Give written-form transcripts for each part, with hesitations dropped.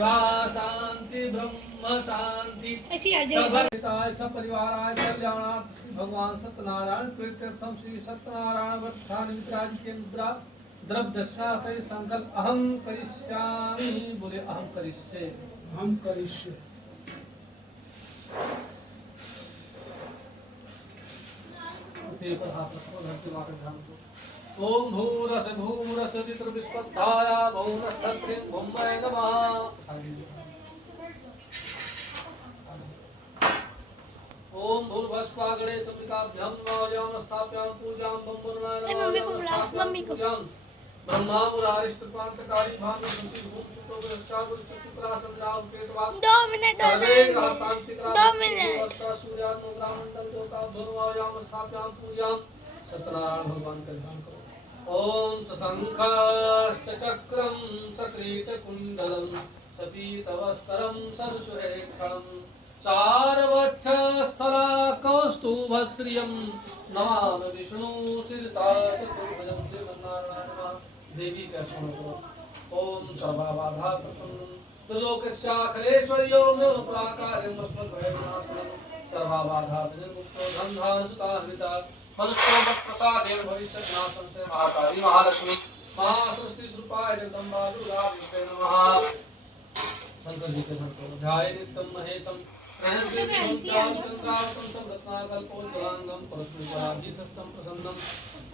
देवा शांति ब्रह्म शांति सर्वहिताय सपरिवाराय कल्याणार्थ श्री भगवान सत्यनारायण कृत्यर्थम श्री सत्यनारायण व्रतानि विराजिते मुद्रा द्रव्य दक्षिणार्थै संकल्प अहम करिष्यामि। बोले अहम करिष्ये। हम करिष्ये। ओम भूरस भूरस चित्रविस्पत्ताया भौनस्तत्रिं भुम्मये नमः। ओम भूर्भस्वा गणेश संविताभ्यां नमामि स्थाप्यां पूजां बंबरुणाय नमः। ब्रह्मा मुरारिष्टपांतकारी भानु सुषि भूम सुतो विरक्षागुर सचित्रा संग्राम पेटवा 2 मिनट सूर्याग्रामंडल देवता धनुवायाम स्थाप्यां पूजां सत्यनारायण भगवान का ध्यान करो। ओम सशंखाश्च चक्रं सकृतकुंडलं सपीतवस्त्रं सरसुरेक्षणं चारवक्षस्थला कौस्तुभश्रियं नमामि विष्णु शिरसा चतुर्भुजं श्रीमन्नारायण नमः। देवी का स्मरण करो। ओम सर्वबाधा प्रसन्नं त्रिलोकस्याखिलेश्वर्यो मोहपुराकारं वस्मद्भयविनाशनं सर्वबाधा विनिर्मुक्तो धनधान्यसुतान्विता मनुष्यो मत्प्रसादेन भविष्यति संशय महाकाली महालक्ष्मी महासरस्वती स्वरूपाय जगदम्बा दुर्गा विष्णवे नमः। शंकर जी के भक्त ध्याये नित्यं महेशं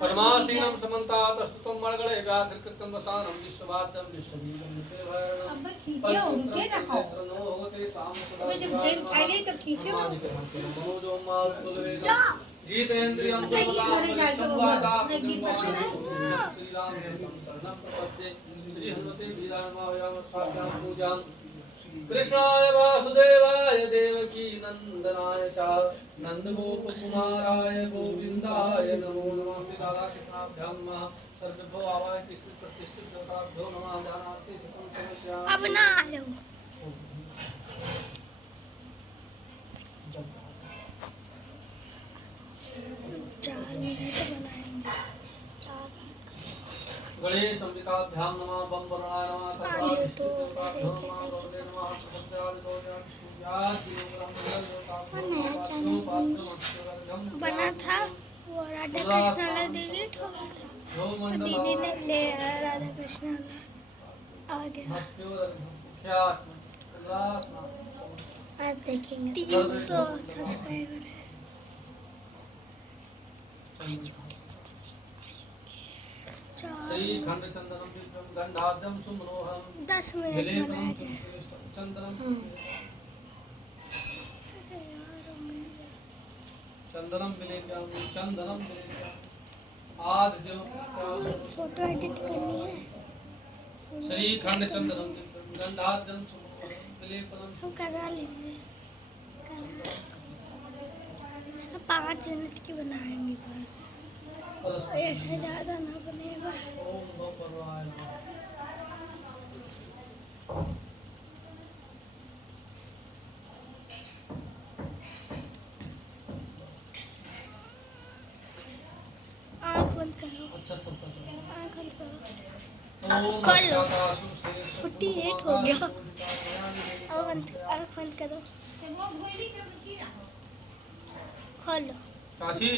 परमासीनं समन्तातस्तुतं मणगणे व्याघ्रकृतं वसानं विश्ववाद्यं विश्ववीरं नित्यभैरणं परिपुत्रं होते मनोजो मातुलवेदं जीतेन्द्रियं श्रीराम शरणं प्रपद्ये श्री हनुमते वीरामावयाम साभ्यां पूजां कृष्णाय वासुदेवाय देवकी नंदनाय च नंदगोपकुमाराय गोविंदाय नमो नमः। श्री राधा कृष्णाभ्यां नमः। सर्वभो आवाय कृष्ण प्रतिष्ठित देवताभ्यो नमः। ध्यानार्थे सकल समस्या अब ना आयो। गणेश संविताभ्यां नमः। बंबरणाय नमः। सर्वाधिष्ठित देवताभ्यो नमः। गौरे नमः। सत्यादि गौर्यादि बना था वो राधा कृष्ण वाला डिलीट हो गया था। दीदी ने ले आया राधा कृष्ण वाला आ गया। आज देखेंगे 300 सब्सक्राइबर है। श्री खंड चंदनम विक्रम गंधाद्यम सुमनोहरम 10 मिनट बनाया जाए। चंदनम चंदनम विलेप्याम चंदनम विलेप्याम आद्य फोटो एडिट करनी है। श्री खंड चंदनम विक्रम गंधाद्यम सुमनोहरम विलेपनम हम करा लेंगे। 5 मिनट की बनाएंगे बस। ऐसे ज्यादा ना बनेगा। ओम नमो भगवाय आँख बंद करो। अच्छा सब का आँख बंद करो। ओम खोलो। शाकासु से 48 हो गया। अब आँख बंद करो। खोलो। चाची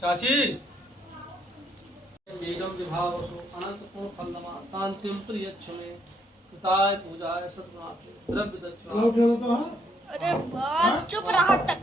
चाची वेदम विभावसु अनंत पूर्ण फल नमा शांतिम प्रियच्छमे पिताय पूजाय सत्नाथे द्रव्य दक्षिणा। अरे बाल चुप रहा तक।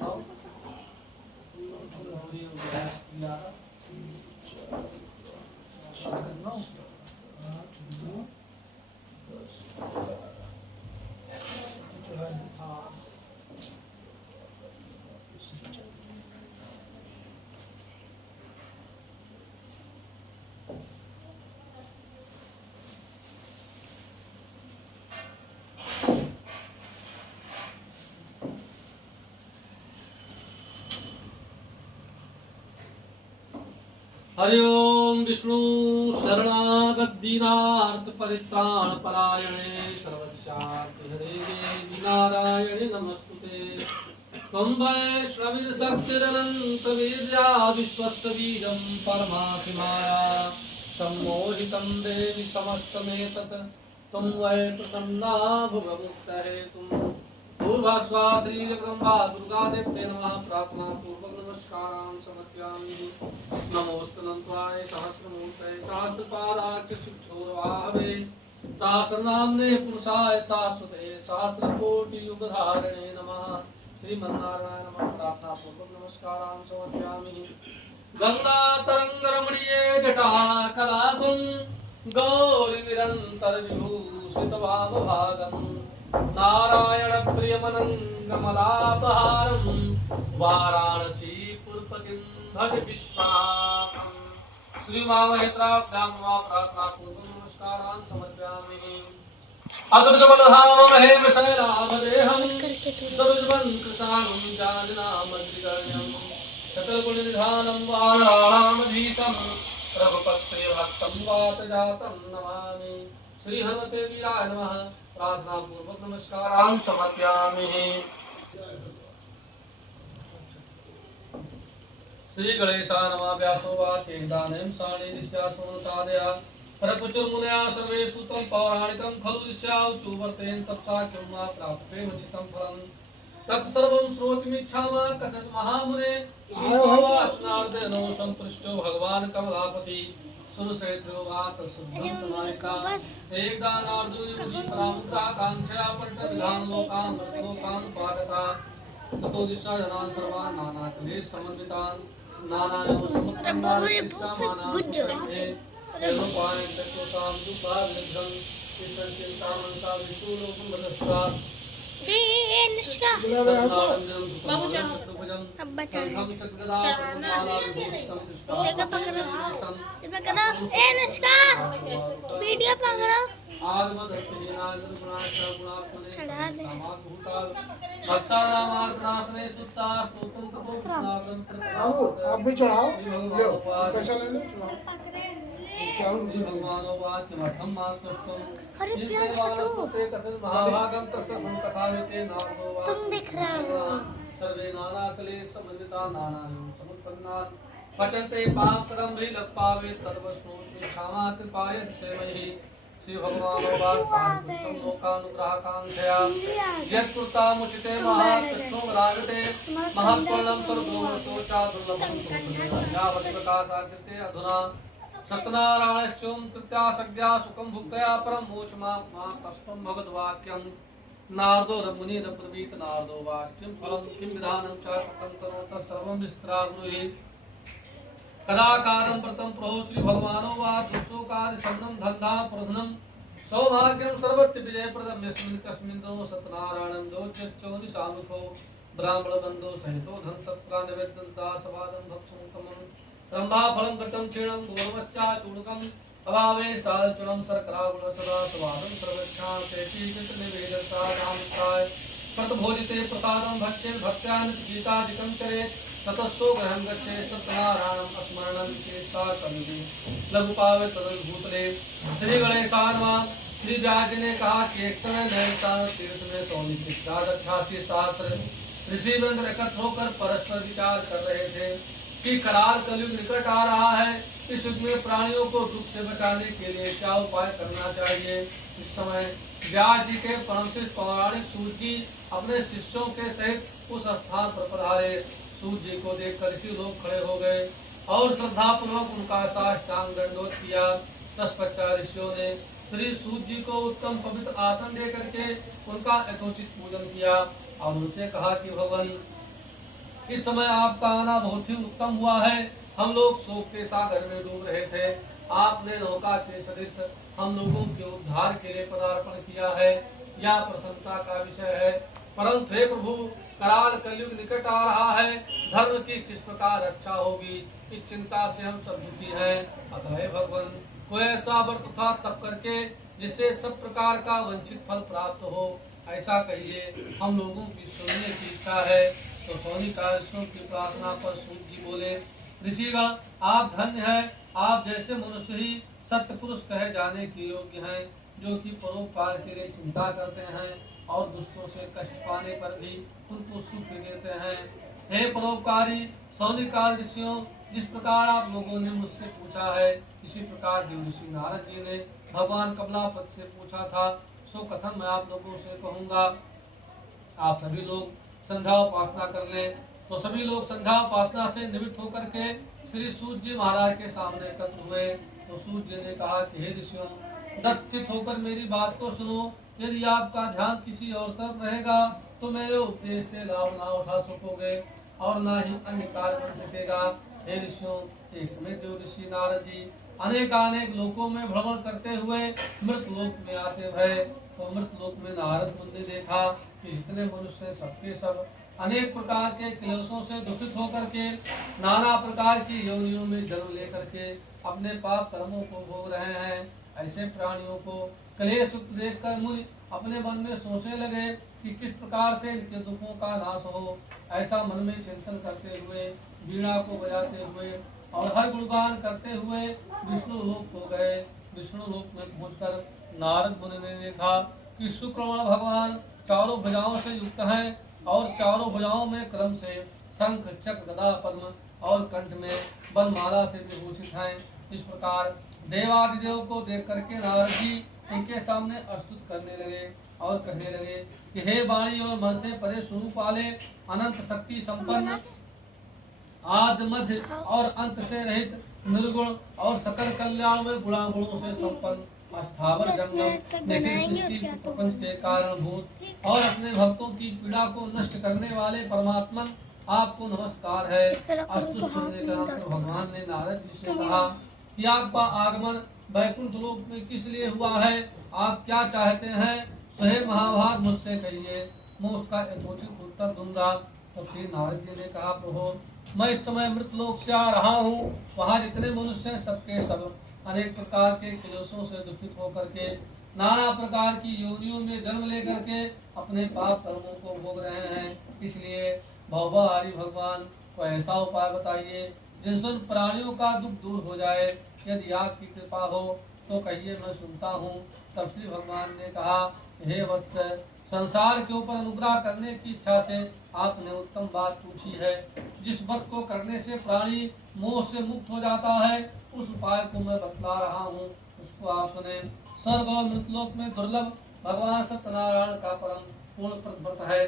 हरि ओम विष्णु शरणागत परित्राण परायणे सर्वस्यार्थ हरे देवी नारायणे नमस्तुते। त्वं वैष्णवीर्शक्तिरनंत वीर्या विश्वस्त वीरं परमात्माया सम्मोहितं देवी समस्तमेतत् तुम वै प्रसन्ना भुवमुक्तये तुम पूर्वाश्वा श्री जगदम्बा दुर्गा देव्ये नमः प्रार्थना पूर्वक नमस्कारान् समर्पयामि नमोस्तु नन्त्वाय सहस्रमूर्तये सहस्रपादाख्य शुक्षोरवाहवे सहस्रनाम्ने पुरुषाय शाश्वते सहस्रकोटि युगधारिणे नमः श्रीमन्नारायण नमः प्रार्थना पूर्वक नमस्कारान् समर्पयामि गंगा तरंग रमणीये जटा कलापं गौरी निरंतर विभूषित भागम नारायण प्रियमनंगमलापहारं वाराणसी पुरपतिं भज विश्वनाथं श्री महामहेत्राभ्यां प्रार्थना पूर्वक नमस्कारान् समर्पयामि अदृशबलधाम महेम शैलाभदेहं सरुजवन् कृतानं जाननामद्रिगण्यं सकलगुणनिधानं वाराणामधीशं रघुपत्रे भक्तं वातजातं नमामि श्री हनुमते वीराय नमः प्रार्थना पूर्वक नमस्कारान् समर्पयामि श्री गणेशाय नमः व्यासो वाचेदानीं साणिनिस्यासमनुसादया परपुचुर्मुनया सर्वे सूतं पौराणिकं खलु ऋष्यावचु वर्तेन तत्साख्यं मा प्राप्तेम चितं फलं तत्सर्वं श्रोतुमिच्छामः कथच महामुने श्रीभगवाचनार्दनो संपृष्टो भगवान् कमलापति सुरसेत्रो वात शुद्धं समाहिता एकदा नारदो योगी परामुद्रा कांक्षया परितविधान लोकान् लोकान् पागता ततो दिशा जनान् सर्वान् नाना क्लेश समन्वितान् नाना यो समुत्पन्नान् एवं तत्वसां दुःखाविघ्नं चिन्तामनसा विशूलोकं वदस्ता अब्बा चढ़ा देखो पकड़ो ए अनुष्का वीडियो पकड़ो चढ़ा दे आप भी चढ़ाओ लो पैसा ले लो चढ़ाओ अरे प्यार छोड़ो तुम दिख रहा हो सर्वे नाना क्लेश समन्विता नाना समुत्पन्नान् पचन्ते पापकरं ह्रीलप्पावे तद्वस्नोति क्षमा कृपाय सेवहि श्री भगवानोवाच साधुष्टं लोकानुग्रहकाङ्क्षया यत्कृतामुचिते महाकृष्णो राजते महत्त्वं सर्वदोषो चादुर्लभं यावत्प्रकाशाकृते अधुना सत्यनारायणश्चों तृतीया सज्ञा सुखं भुक्तया परं मोक्षमात्मा कष्टं भगवद्वाक्यं नारदो मुनिर ब्रवीत नारदो वाच किं फलं किं विधानं च कृतं करोति तत्सर्वं विस्तराब्रूहि कदाकारं व्रतं प्रभो श्री भगवानो वा दुःखोकादि शमनं धन्धा प्रधनं सौभाग्यं सर्वत्र विजयप्रदं यस्मिन् कस्मिन् दो सत्यनारायणं दोच्यच्चोनि सामुखो ब्राह्मण बन्धो सहितो धन सत्प्रा निवेदन्ता सवादं भक्षमुत्तमं रंभाफलं घटं क्षीणं गोरवच्चा चूर्णकम् अभावे सालचूर्णं शर्करागुण सदा सवादं सर्वक्षां तेतीचित निवेदनता नामकाय प्रतभोजिते प्रसादं भक्षेत् भक्त्यान् गीतादिकं चरेत् ततस्सो गृहं गच्छेत् सत्यनारायणं स्मरणं चेष्टा करिवे लघुपावे तदभूतले श्री गणेशाय नमः श्री व्यास जी ने कहा कि एक समय नैनीताल तीर्थ में स्वामी सिद्धार्थ 88 शास्त्र ऋषिवृंद एकत्र होकर परस्पर विचार कर रहे थे कि कराल कलयुग निकट आ रहा है। इस युग में प्राणियों को दुख से बचाने के लिए क्या उपाय करना चाहिए। इस समय व्यास जी के परमशिष्य पौराणिक सूत जी अपने शिष्यों के सहित उस स्थान पर पधारे। सूत जी को देखकर ऋषि लोग खड़े हो गए और श्रद्धा पूर्वक उनका साष्टांग दंडोत किया। तत्पश्चात ऋषियों ने श्री सूत जी को उत्तम पवित्र आसन दे करके उनका यथोचित पूजन किया और उनसे कहा कि भगवान इस समय आपका आना बहुत ही उत्तम हुआ है। हम लोग शोक के सागर में डूब रहे थे। आपने नौका के सदृश हम लोगों के उद्धार के लिए पदार्पण किया है। यह प्रसन्नता का विषय है। परंतु हे प्रभु, कराल कलयुग निकट आ रहा है। धर्म की किस प्रकार रक्षा होगी, इस चिंता से हम सब दुखी हैं। अतः हे भगवान, कोई ऐसा व्रत था तब करके जिससे सब प्रकार का वंचित फल प्राप्त हो, ऐसा कहिए। हम लोगों की सुनने की इच्छा है। तो सोनिका ऋषियों की प्रार्थना पर सूत जी बोले, ऋषिगण आप धन्य हैं। आप जैसे मनुष्य ही सत्य पुरुष कहे जाने के योग्य हैं, जो कि परोपकार के लिए चिंता करते हैं और दुष्टों से कष्ट पाने पर भी उनको सुख देते हैं। हे परोपकारी सोनिका ऋषियों, जिस प्रकार आप लोगों ने मुझसे पूछा है, इसी प्रकार देव ऋषि नारद जी ने भगवान कमलापति से पूछा था, सो कथन मैं आप लोगों से कहूँगा। आप सभी लोग संध्या उपासना कर लें। तो सभी लोग संध्या उपासना से निवृत्त होकर के श्री सूर्य जी महाराज के सामने एकत्र हुए। तो सूर्य जी ने कहा कि हे ऋषियों, दत्त होकर मेरी बात को सुनो। यदि आपका ध्यान किसी और तरफ रहेगा तो मेरे उपदेश से लाभ ना उठा सकोगे और ना ही अन्य कार्य बन सकेगा। हे ऋषियों, एक समय देव ऋषि नारद जी अनेक लोकों में भ्रमण करते हुए मृत लोक में आते भय। तो मृत लोक में नारद मुनि ने देखा कि जितने मनुष्य सबके सब अनेक प्रकार के क्लेशों से दुखित होकर के नाना प्रकार की योनियों में जन्म लेकर के अपने पाप कर्मों को भोग रहे हैं। ऐसे प्राणियों को क्लेश देख कर मुनि अपने मन में सोचने लगे कि किस प्रकार से इनके दुखों का नाश हो। ऐसा मन में चिंतन करते हुए वीणा को बजाते हुए और हर गुणगान करते हुए विष्णु लोक को गए। विष्णु लोक में पहुंचकर नारद मुनि ने देखा कि शुक्रमण भगवान चारों भुजाओं से युक्त हैं और चारों भुजाओं में क्रम से शंख चक्र गदा पद्म और कंठ में वनमाला से विभूषित हैं। इस प्रकार देवादिदेव को देख करके नारद जी उनके सामने स्तुति करने लगे और कहने लगे कि हे वाणी और मन से परे सुनु पाले, अनंत शक्ति संपन्न, आदि मध्य और अंत से रहित, निर्गुण और सकल कल्याण में गुणों से संपन्न, अस्थावर जंगम प्रपंच के कारणभूत और अपने भक्तों की पीड़ा को नष्ट करने वाले परमात्मन, आपको नमस्कार है। अस्तु सुनने का भगवान ने नारद जी से कहा कि आपका आगमन वैकुंठ लोक में किस लिए हुआ है, आप क्या चाहते हैं, स्वयं महाभाग मुझसे कहिए, मैं उसका यथोचित उत्तर दूंगा। तो श्री नारद जी ने कहा, प्रभु मैं इस समय मृत लोक से आ रहा हूँ। वहाँ जितने मनुष्य हैं सबके सब अनेक प्रकार के क्लेशों से दुखित होकर के नाना प्रकार की योनियों में जन्म लेकर के अपने पाप कर्मों को भोग रहे हैं। इसलिए भवभारी भगवान को ऐसा उपाय बताइए जिनसे उन प्राणियों का दुख दूर हो जाए। यदि आपकी कृपा हो तो कहिए, मैं सुनता हूँ। तब श्री भगवान ने कहा, हे वत्स, संसार के ऊपर अनुग्रह करने की इच्छा से आपने उत्तम बात पूछी है। जिस व्रत को करने से प्राणी मोह से मुक्त हो जाता है, उस उपाय को मैं बतला रहा हूँ, उसको आप सुने। स्वर्ग और मृतलोक में दुर्लभ भगवान सत्यनारायण का परम पूर्ण व्रत है।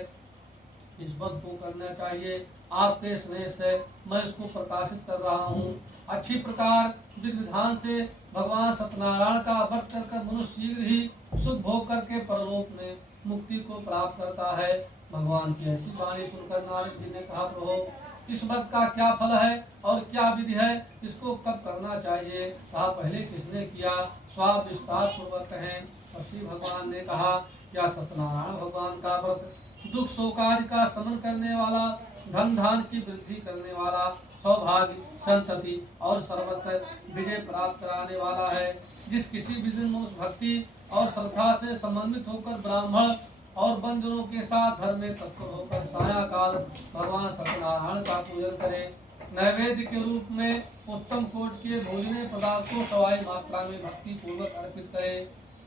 इस व्रत को करना चाहिए। आपके स्नेह से मैं इसको प्रकाशित कर रहा हूँ। अच्छी प्रकार विधि विधान से भगवान सत्यनारायण का व्रत कर मनुष्य शीघ्र ही सुख भोग करके परलोक में मुक्ति को प्राप्त करता है। भगवान की ऐसी वाणी सुनकर नारद जी ने कहा, प्रभु इस व्रत का क्या फल है और क्या विधि है, इसको कब करना चाहिए, कहा पहले किसने किया, स्वाब विस्तार पूर्वक कहें। और श्री भगवान ने कहा, क्या सत्यनारायण भगवान का व्रत दुख शोक आदि का समन करने वाला, धन धान की वृद्धि करने वाला, सौभाग्य संतति और सर्वत्र विजय प्राप्त कराने वाला है। जिस किसी भी दिन मनुष्य भक्ति और श्रद्धा से समन्वित होकर ब्राह्मण और बंधुओं के साथ घर में तत्पर होकर सायंकाल भगवान सत्यनारायण का पूजन करे, नैवेद्य के रूप में उत्तम कोट के भोजनीय पदार्थ को सवाई मात्रा में भक्ति पूर्वक अर्पित करे।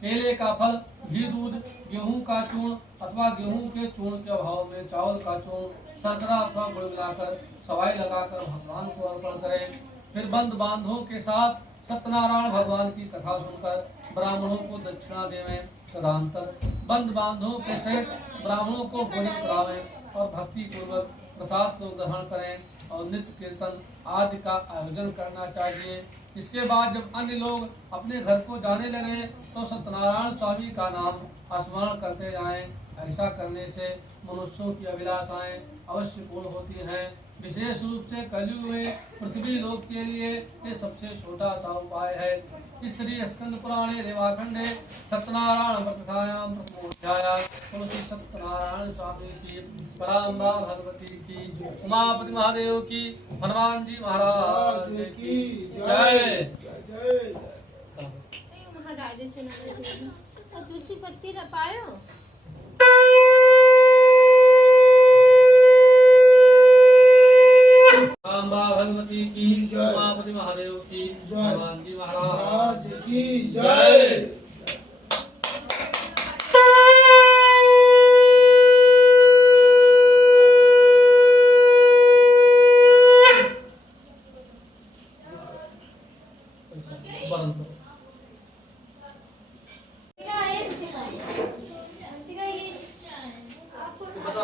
केले का फल, घी दूध, गेहूं का चूर्ण अथवा गेहूं के चूर्ण के अभाव में चावल का चूर्ण, शर्करा अथवा गुड़ मिलाकर सवाई लगाकर भगवान को अर्पण करें। फिर बंधु बांधवों के साथ सत्यनारायण भगवान की कथा सुनकर ब्राह्मणों को दक्षिणा देवें। तदंतर बंधु बांधवों के सहित ब्राह्मणों को भोजन करावें और भक्ति पूर्वक प्रसाद को ग्रहण करें और नित्य कीर्तन आदि का आयोजन करना चाहिए। इसके बाद जब अन्य लोग अपने घर को जाने लगे तो सत्यनारायण स्वामी का नाम स्मरण करते जाएं। ऐसा करने से मनुष्यों की अभिलाषाएं अवश्य पूर्ण होती हैं। विशेष रूप से कलयुग में पृथ्वी लोक के लिए ये सबसे छोटा सा उपाय है। इस श्री स्कंद पुराणे रेवाखंडे सत्यनारायण व्रतकथायां प्रथमोध्याय श्री सत्यनारायण स्वामी की, पराम्बा भगवती की, उमापति महादेव की, हनुमान जी महाराज की जय। तुलसी पत्ती रपायो। अम्बा भगवती की, उमापति महादेव की, हनुमान जी महाराज की जय।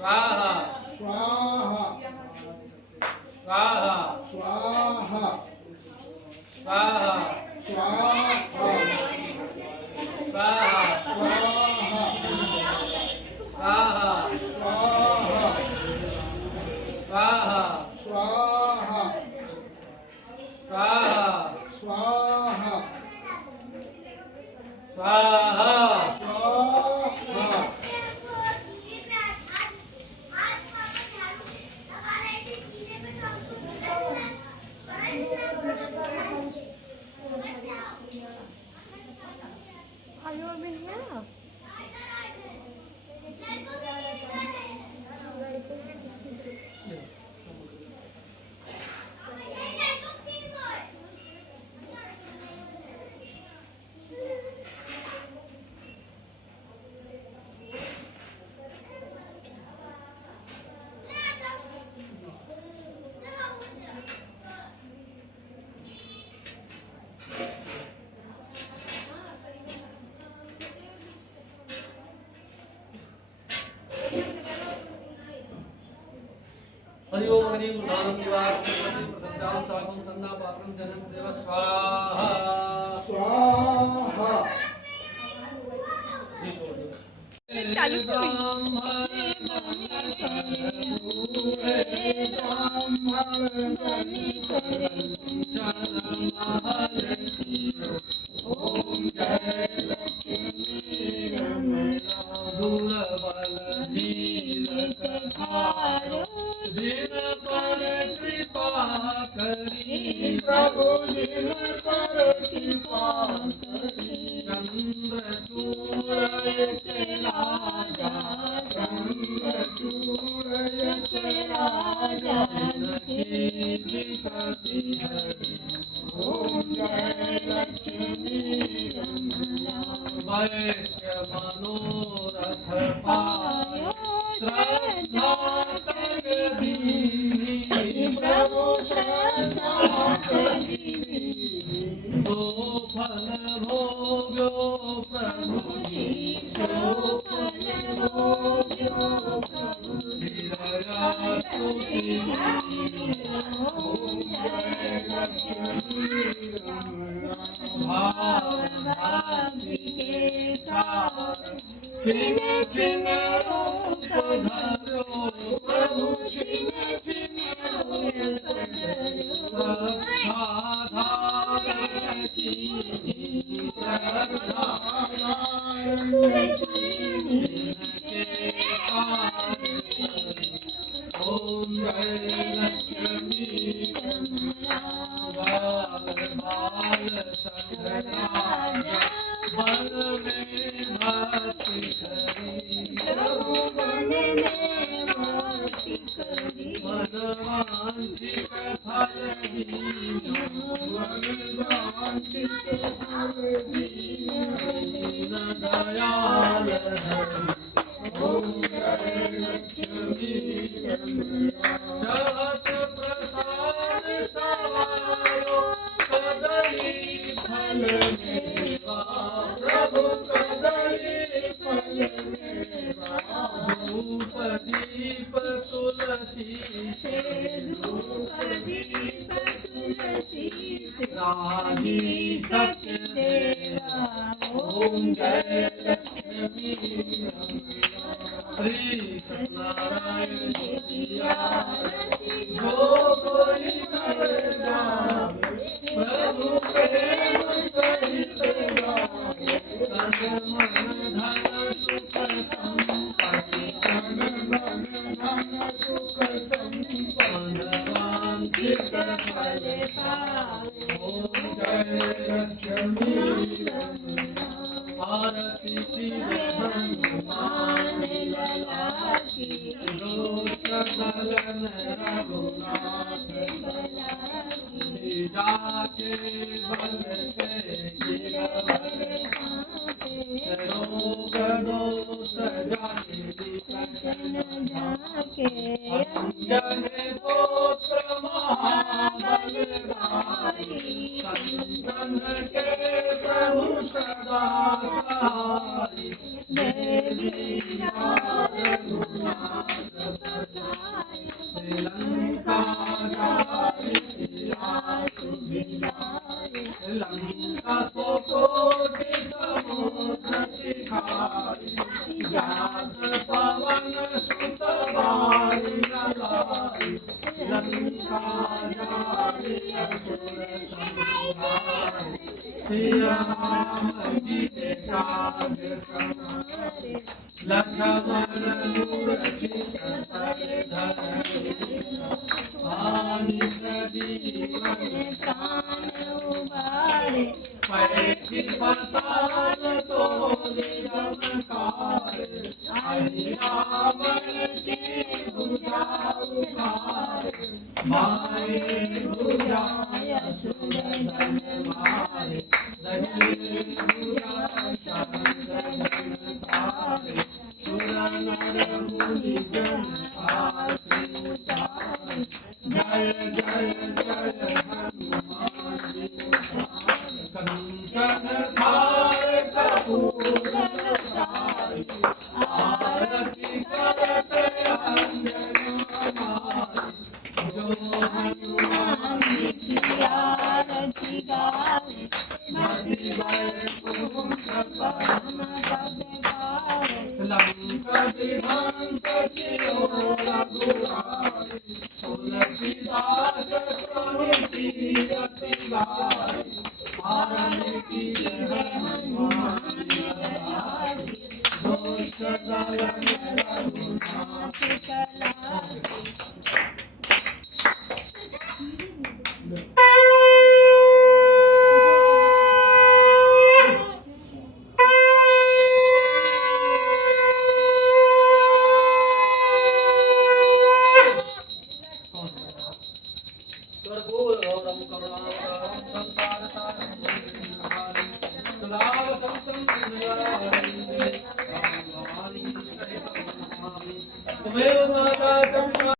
स्वाहा स्वाहा स्वाहा स्वाहा स्वाहा स्वाहा स्वाहा स्वाहा स्वाहा स्वाहा स्वाहा स्वाहा स्वाहा स्वाहा आलू अभी है ना? हरि ओम अग्नि गुरुधानम निवारं प्रति प्रथमजां सागं सन्ना पात्रं जनम देव स्वाहा स्वाहा जी छोड़ दो चालू क्यों ब्राह्मण ओम जय लक्ष्मी दूर बल दिन पर कृपा करी प्रभु जिन पर कृपा करी चंद्रचूड़ राजा चूड़यत राजा विपति हरि ओम जय लक्ष्मी वैश्य मनोरथ पायो श्रद्धा तन दीनी प्रभु श्रद्धा करी सो फल भोगो प्रभु जी सो फल भोग्यो प्रभु हृदया स्तुति ओम जय लक्ष्मी भाव भक्ति के कारण छिन छिन रूप धरो प्रभु छिन छिन रूप रक्षा धारण की श्रद्धा के पार ओम जय लक्ष्मी बाल बाल संघराजा बल में भक्ति करी प्रभु मन में भक्ति करी मनवांछित फल दीनो मनवांछित फल दीनो दीन दयाल हरि ओम जय लक्ष्मी जगत प्रसाद सवायो कदली फल मेवा प्रभु कदली फल मेवा धूप दीप तुलसी से धूप दीप तुलसी से राही सत्य देवा ओम जय लक्ष्मी श्री सत्यनारायण जिया जो कोई कर गावे प्रभु प्रेम सहित गावे तन मन धन सुख संपत्ति धन मन धन सुख संपन्न वांछित फल पावे ओम जय लक्ष्मी आरती की हनुमान लला की दोष दलन रघुनाथ जाके बल से गिरवर रोग दोष जाके विकटन अंजन पुत्र महाबलधारी संतन के प्रभु सदा सहाय देवी रघुनाथ लक्ष्मण मूर्छित आनिस जीवन प्राण उबारे पैठी पताल तोरे जमकार आई रावण की भुजा उखारे मारे भुजा यशोधन मारे दहिने भुजा शंकर तारे सुर नर मुनि जन आरती उतारे जय जय जय हनुमान जी कंचन थार कपूर सारी आरती करत अंजन हमारी जो हनुमान किया रति गावे बसी वैकुंठ परम पद गावे लंका विध्वंस कियो रघुराई तुलसीदास समिति रति गाई आरती की हनुमान दुष्ट दलन रघुनाथ चला